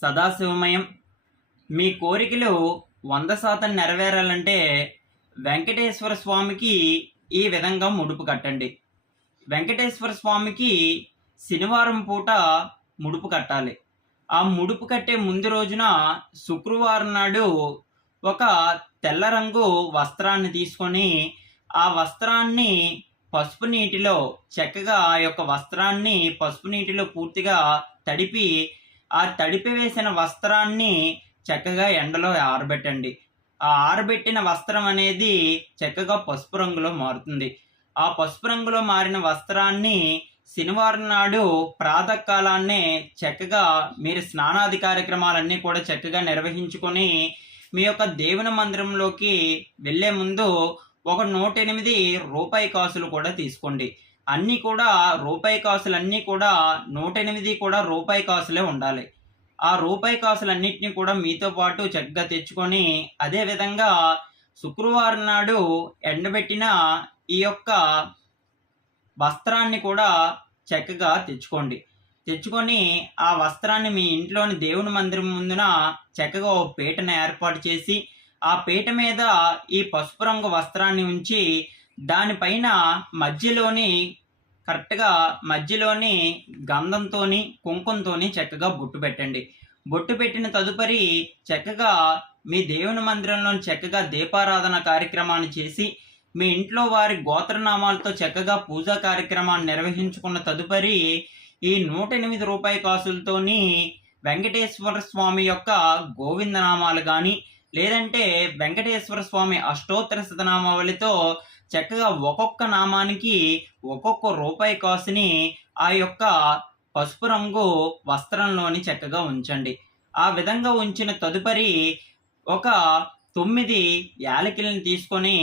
సదాశివమయం. మీ కోరికలు 100% నెరవేరాలంటే వెంకటేశ్వర స్వామికి ఈ విధంగా ముడుపు కట్టండి. వెంకటేశ్వర స్వామికి శనివారం పూట ముడుపు కట్టాలి. ఆ ముడుపు కట్టే ముందు రోజున శుక్రవారం నాడు ఒక తెల్ల రంగు వస్త్రాన్ని తీసుకొని ఆ వస్త్రాన్ని పసుపు నీటిలో చక్కగా ఆ యొక్క వస్త్రాన్ని పసుపు నీటిలో పూర్తిగా తడిపి ఆ తడిపి వేసిన వస్త్రాన్ని చక్కగా ఎండలో ఆరబెట్టండి. ఆ ఆరబెట్టిన వస్త్రం అనేది చక్కగా పసుపు రంగులో మారుతుంది. ఆ పసుపు రంగులో మారిన వస్త్రాన్ని శనివారం నాడు ప్రాతకాలాన్నే చక్కగా మీరు స్నానాది కార్యక్రమాలన్నీ కూడా చక్కగా నిర్వహించుకొని మీ యొక్క దేవుని మందిరంలోకి వెళ్ళే ముందు ఒక 108 రూపాయి కాసులు కూడా తీసుకోండి. అన్నీ కూడా రూపాయి కాసులన్నీ కూడా 108 కూడా రూపాయి కాసులే ఉండాలి. ఆ రూపాయి కాసులన్నింటినీ కూడా మీతో పాటు చక్కగా తెచ్చుకొని అదేవిధంగా శుక్రవారం నాడు ఎండబెట్టిన ఈ యొక్క వస్త్రాన్ని కూడా చక్కగా తెచ్చుకొని ఆ వస్త్రాన్ని మీ ఇంట్లోని దేవుని మందిరం ముందున చక్కగా ఓ పీటను ఏర్పాటు చేసి ఆ పీట మీద ఈ పసుపు రంగు వస్త్రాన్ని ఉంచి దానిపైన మధ్యలోని గంధంతోని కుంకుమతోని చక్కగా బొట్టు పెట్టండి. బొట్టు పెట్టిన తదుపరి చక్కగా మీ దేవుని మందిరంలో చక్కగా దీపారాధన కార్యక్రమాన్ని చేసి మీ ఇంట్లో వారి గోత్రనామాలతో చక్కగా పూజా కార్యక్రమాన్ని నిర్వహించుకున్న తదుపరి ఈ 108 రూపాయి కాసులతోని వెంకటేశ్వర స్వామి యొక్క గోవిందనామాలు కానీ లేదంటే వెంకటేశ్వర స్వామి అష్టోత్తర శతనామావళితో చక్కగా ఒక్కొక్క నామానికి ఒక్కొక్క రూపాయి కాసుని ఆ యొక్క పసుపు రంగు వస్త్రంలోని చక్కగా ఉంచండి. ఆ విధంగా ఉంచిన తదుపరి ఒక 9 యాలకులను తీసుకొని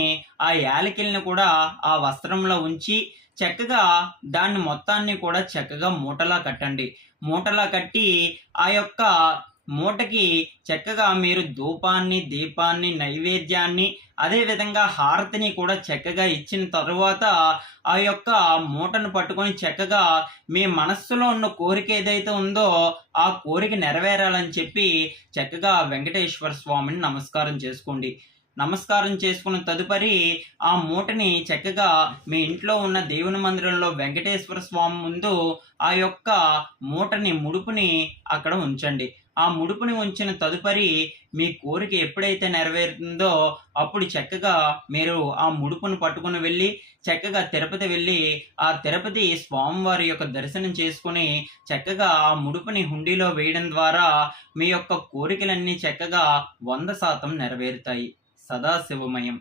ఆ యాలకులను కూడా ఆ వస్త్రంలో ఉంచి చక్కగా దాన్ని మొత్తాన్ని కూడా చక్కగా మూటలా కట్టండి. మూటలా కట్టి ఆ యొక్క మూటకి చక్కగా మీరు ధూపాన్ని, దీపాన్ని, నైవేద్యాన్ని అదేవిధంగా హారతిని కూడా చక్కగా ఇచ్చిన తరువాత ఆ యొక్క మూటను పట్టుకొని చక్కగా మీ మనస్సులో ఉన్న కోరిక ఏదైతే ఉందో ఆ కోరిక నెరవేరాలని చెప్పి చక్కగా వెంకటేశ్వర స్వామిని నమస్కారం చేసుకోండి. నమస్కారం చేసుకున్న తదుపరి ఆ మూటని చక్కగా మీ ఇంట్లో ఉన్న దేవుని మందిరంలో వెంకటేశ్వర స్వామి ముందు ఆ యొక్క ముడుపుని అక్కడ ఉంచండి. ఆ ముడుపుని ఉంచిన తదుపరి మీ కోరిక ఎప్పుడైతే నెరవేరుతుందో అప్పుడు చక్కగా మీరు ఆ ముడుపును పట్టుకుని వెళ్ళి చక్కగా తిరుపతి వెళ్ళి ఆ తిరుపతి స్వామివారి యొక్క దర్శనం చేసుకుని చక్కగా ఆ ముడుపుని హుండీలో వేయడం ద్వారా మీ యొక్క కోరికలన్నీ చక్కగా 100% నెరవేరుతాయి. సదాశివమయం.